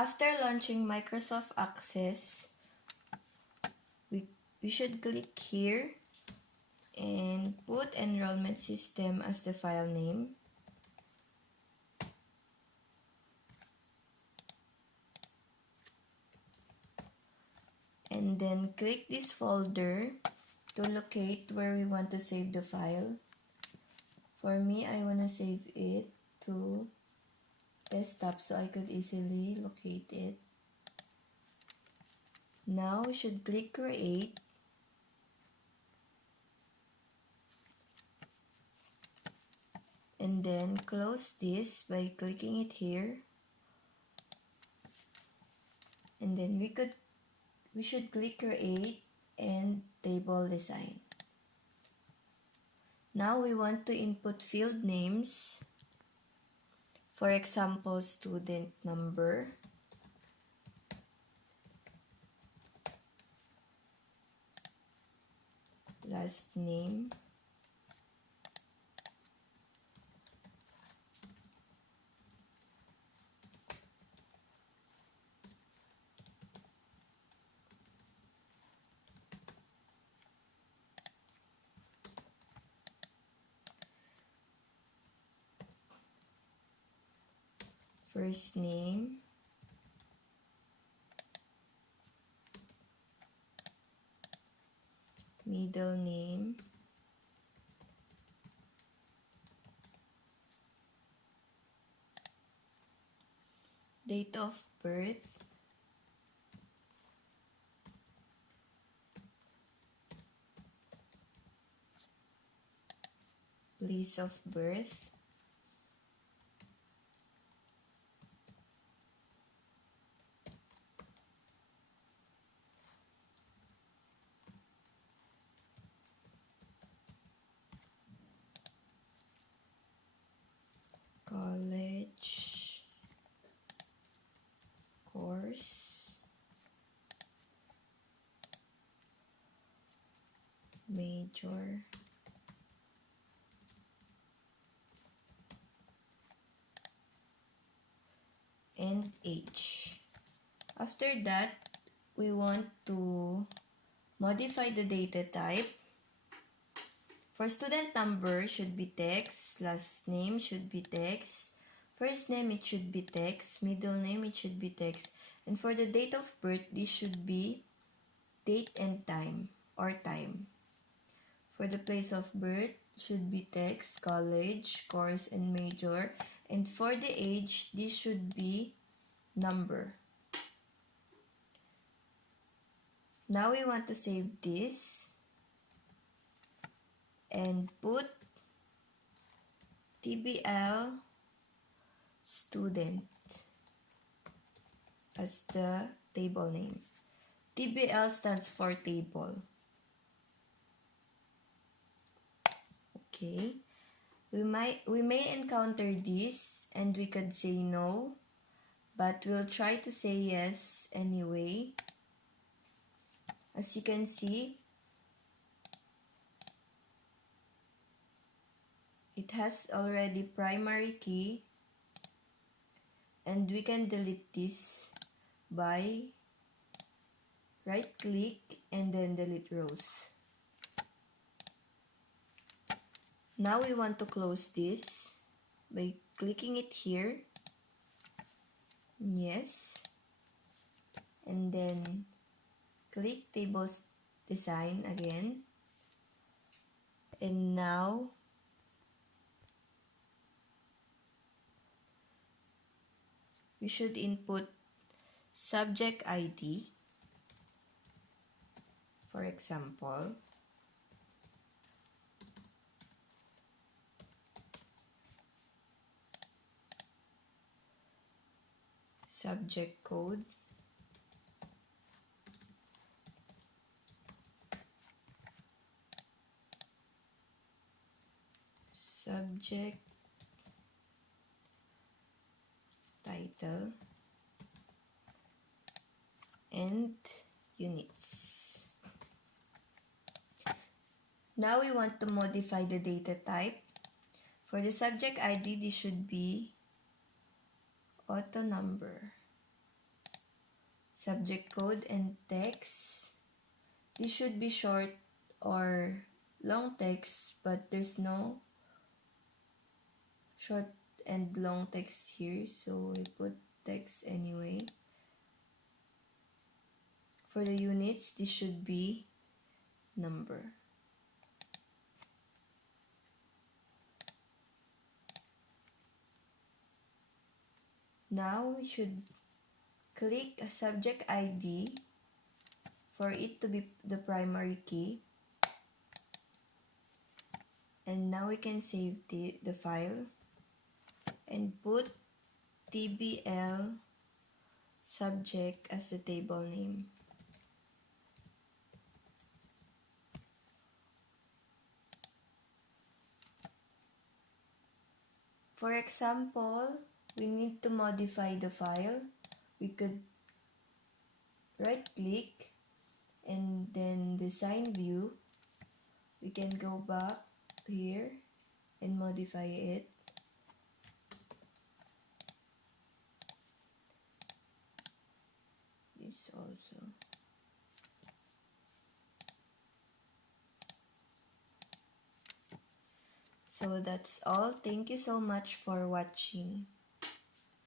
After launching Microsoft Access, we should click here and put enrollment system as the file name. And then click this folder to locate where we want to save the file. For me, I want to save it to desktop so I could easily locate it. Now we should click create. And then close this by clicking it here. And then we should click create and table design. Now we want to input field names. For example, student number, last name, first name, middle name, date of birth, place of birth, college, course, major, and age. After that, we want to modify the data type. For student number, should be text. Last name should be text. First name, it should be text. Middle name, it should be text. And for the date of birth, this should be date and time or time. For the place of birth, should be text, college, course, and major. And for the age, this should be number. Now we want to save this and put TBL student as the table name. TBL stands for table. Okay. We may encounter this and we could say no, but we'll try to say yes anyway. As you can see, it has already primary key, and we can delete this by right click and then delete rows. Now we want to close this by clicking it here. Yes. And then click tables design again. And now we should input subject ID. For example, subject code, subject title, and units. Now we want to modify the data type. For the subject ID, this should be auto number. subject code and text. This should be short or long text, but there's no short and long text here, so we put text anyway. For the units, this should be number. Now we should click a subject ID for it to be the primary key. And now we can save the file and put TBL subject as the table name. For example, we need to modify the file. We could right click and then design view. We can go back here and modify it. This also. So that's all. Thank you so much for watching.